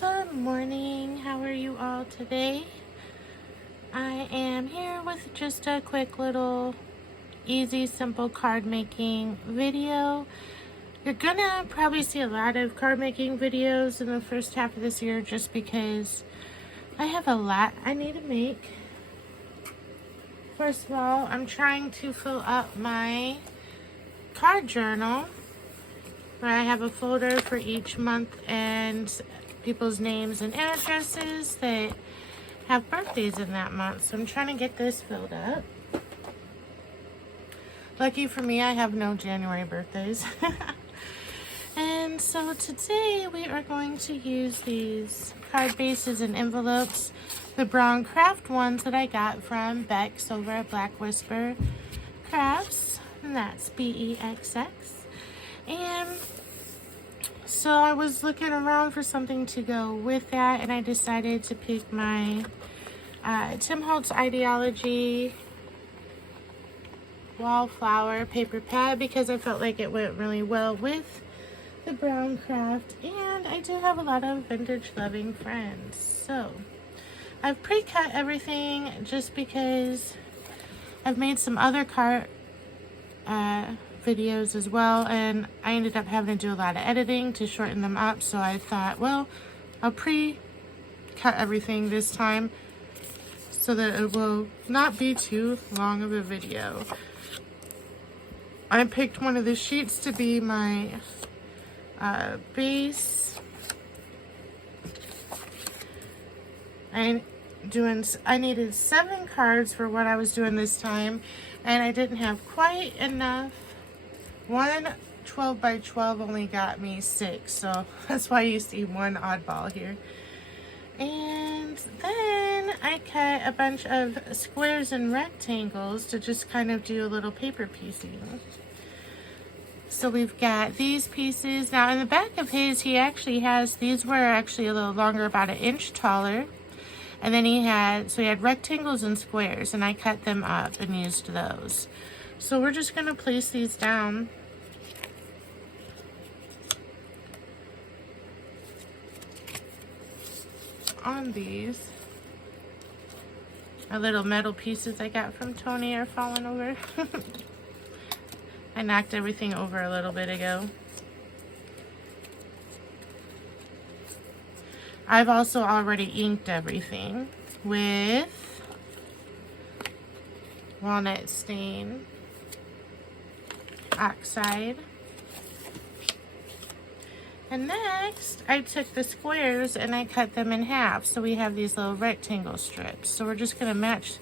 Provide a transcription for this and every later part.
Good morning. How are you all today? I am here with just a quick little easy, simple card making video. You're gonna probably see a lot of card making videos in the first half of this year just because I have a lot I need to make. First of all, I'm trying to fill up my card journal where I have a folder for each month and people's names and addresses that have birthdays in that month. So I'm trying to get this filled up. Lucky for me, I have no January birthdays. And so today we are going to use these card bases and envelopes, the brown craft ones that I got from Bex over at Black Whisper Crafts, and that's BEXX. And so I was looking around for something to go with that, and I decided to pick my Tim Holtz Ideology Wallflower paper pad because I felt like it went really well with the brown craft, and I do have a lot of vintage loving friends. So I've pre-cut everything just because I've made some other card videos as well, and I ended up having to do a lot of editing to shorten them up. So I thought, well, I'll pre-cut everything this time so that it will not be too long of a video. I picked one of the sheets to be my base. I needed 7 cards for what I was doing this time, and I didn't have quite enough. One 12 by 12 only got me 6, so that's why you see one oddball here. And then I cut a bunch of squares and rectangles to just kind of do a little paper piecing. So we've got these pieces. Now in the back of his, he actually has, these were actually a little longer, about 1 inch taller. And then he had rectangles and squares, and I cut them up and used those. So we're just gonna place these down. On these. My little metal pieces I got from Tony are falling over. I knocked everything over a little bit ago. I've also already inked everything with walnut stain oxide. And next, I took the squares and I cut them in half. So we have these little rectangle strips. So we're just gonna mismatch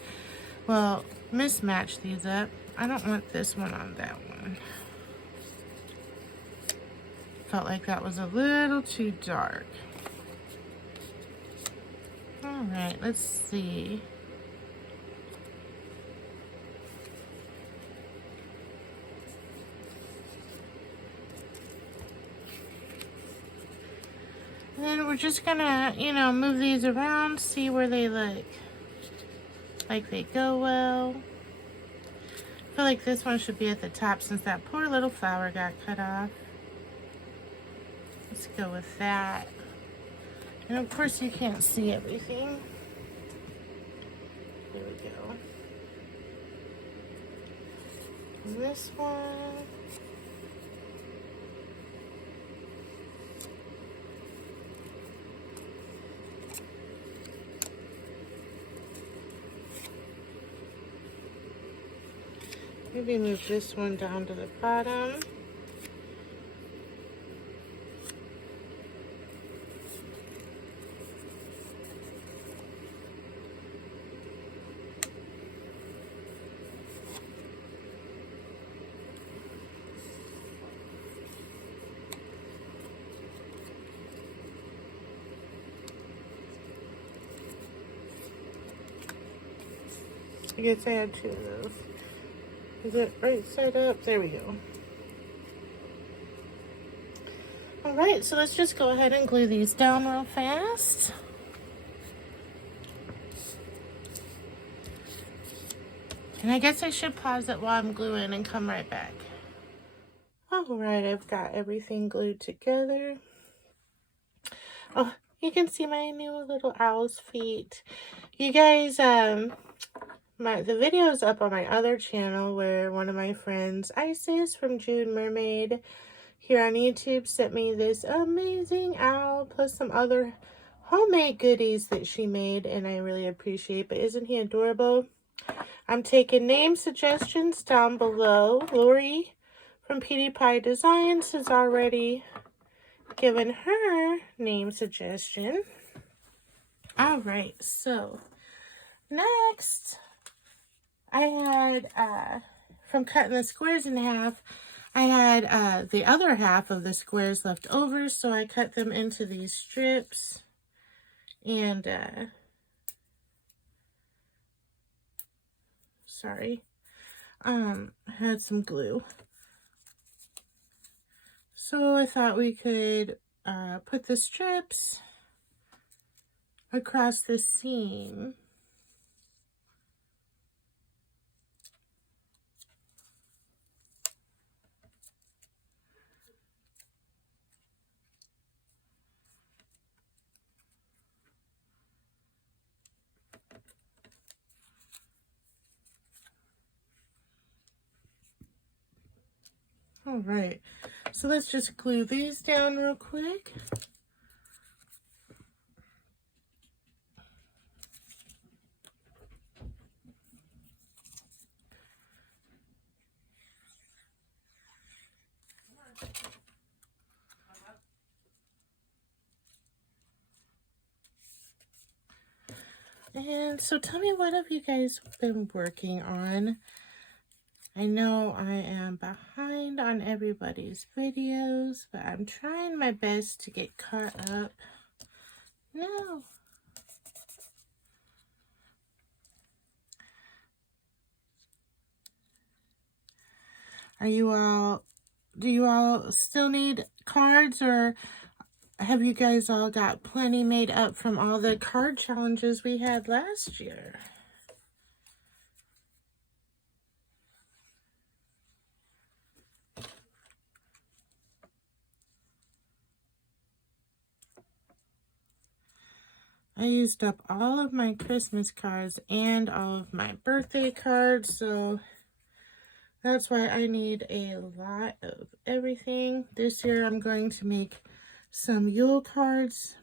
these up. I don't want this one on that one. Felt like that was a little too dark. All right, let's see. And then we're just gonna, move these around, see where they look like they go well. I feel like this one should be at the top since that poor little flower got cut off. Let's go with that. And of course you can't see everything. There we go. And this one. Maybe move this one down to the bottom. I guess I had 2 of those. Is it right side up? There we go. All right, so let's just go ahead and glue these down real fast. And I guess I should pause it while I'm gluing and come right back. All right, I've got everything glued together. Oh, You can see my new little owl's feet. You guys, the video is up on my other channel where one of my friends, Isis from June Mermaid, here on YouTube, sent me this amazing owl plus some other homemade goodies that she made, and I really appreciate. But isn't he adorable? I'm taking name suggestions down below. Lori from Petey Pie Designs has already given her name suggestion. All right, so next I had from cutting the squares in half, I had the other half of the squares left over, so I cut them into these strips and had some glue. So I thought we could put the strips across the seam. All right, so let's just glue these down real quick. And so tell me, what have you guys been working on? I know I am behind on everybody's videos, but I'm trying my best to get caught up. No. Do you all still need cards, or have you guys all got plenty made up from all the card challenges we had last year? I used up all of my Christmas cards and all of my birthday cards, so that's why I need a lot of everything. This year I'm going to make some Yule cards,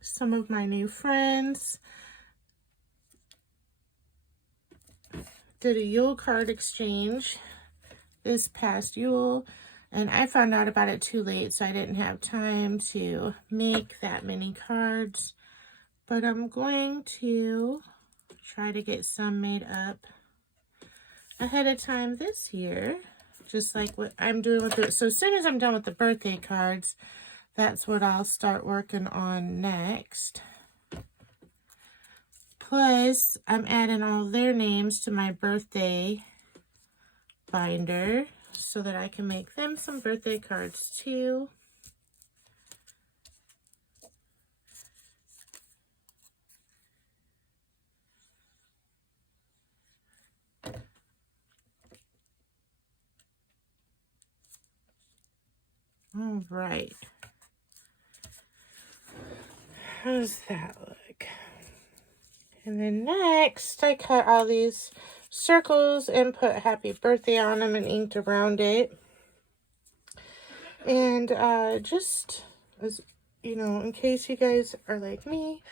some of my new friends. Did a Yule card exchange this past Yule, and I found out about it too late, so I didn't have time to make that many cards. But I'm going to try to get some made up ahead of time this year, just like what I'm doing with it. So as soon as I'm done with the birthday cards, that's what I'll start working on next. Plus, I'm adding all their names to my birthday binder so that I can make them some birthday cards too. All right. How does that look? And then next, I cut all these circles and put happy birthday on them and inked around it. And just as you know, in case you guys are like me,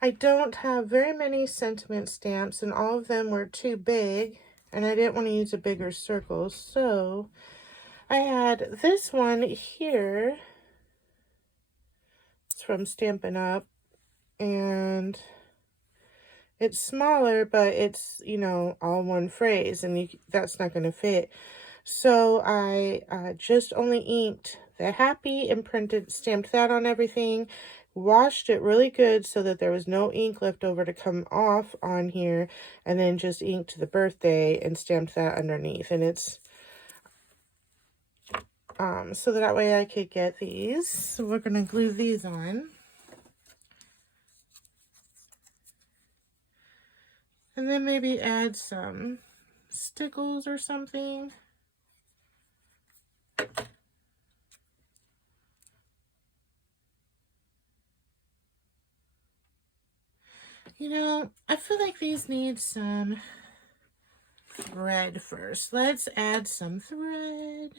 I don't have very many sentiment stamps, and all of them were too big, and I didn't want to use a bigger circle, so I had this one here. It's from Stampin' Up, and it's smaller, but it's, you know, all one phrase, and that's not going to fit. So I just only inked the happy and stamped that on everything, washed it really good so that there was no ink left over to come off on here, and then just inked the birthday and stamped that underneath. And it's so that way I could get these. So we're going to glue these on. And then maybe add some stickles or something. You know, I feel like these need some thread first. Let's add some thread.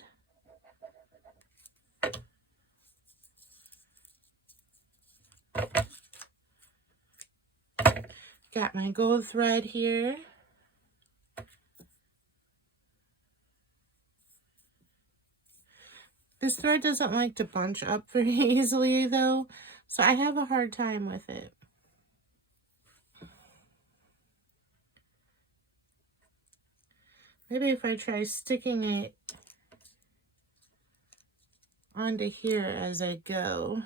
Got my gold thread here. This thread doesn't like to bunch up very easily though, so I have a hard time with it. Maybe if I try sticking it onto here as I go,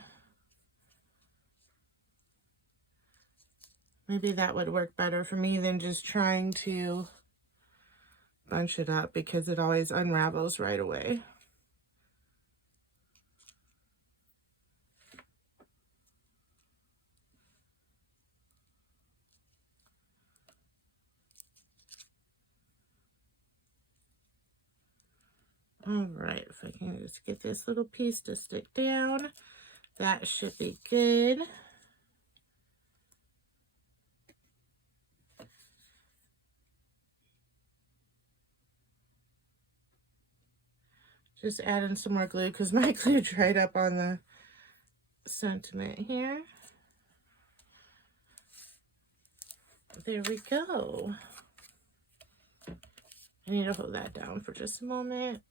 maybe that would work better for me than just trying to bunch it up, because it always unravels right away. All right, if I can just get this little piece to stick down, that should be good. Just adding some more glue because my glue dried up on the sentiment here. There we go. I need to hold that down for just a moment.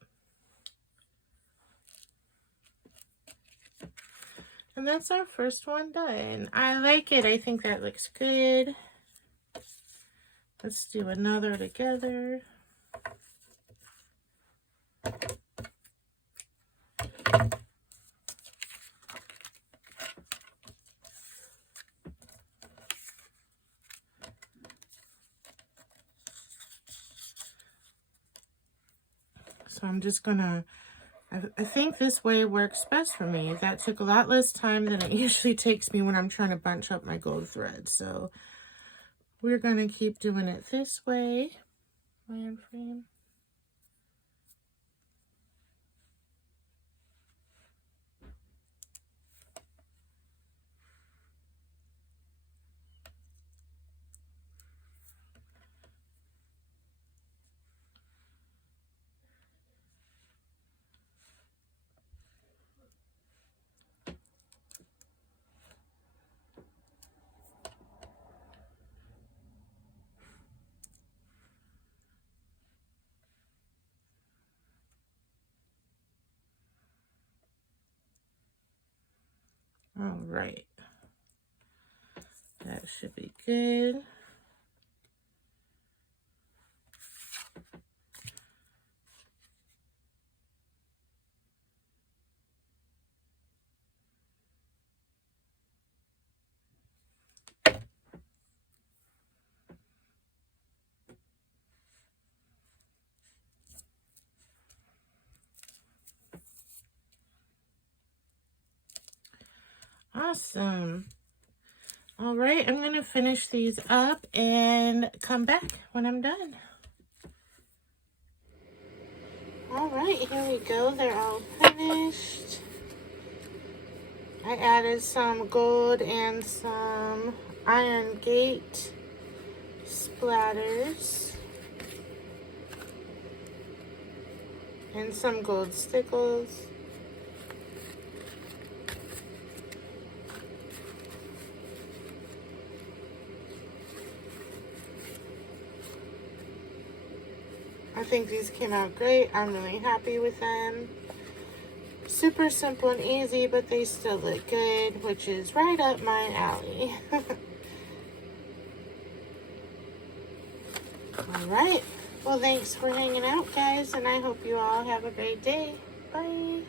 And that's our first one done. I like it. I think that looks good. Let's do another together. So I'm just gonna, I think this way works best for me. That took a lot less time than it usually takes me when I'm trying to bunch up my gold thread. So we're gonna keep doing it this way. Land frame. All right, that should be good. Awesome. All right, I'm gonna finish these up and come back when I'm done. All right, here we go. They're all finished. I added some gold and some iron gate splatters and some gold stickles. I think these came out great. I'm really happy with them. Super simple and easy, but they still look good, which is right up my alley. All right. Well, thanks for hanging out, guys, and I hope you all have a great day. Bye.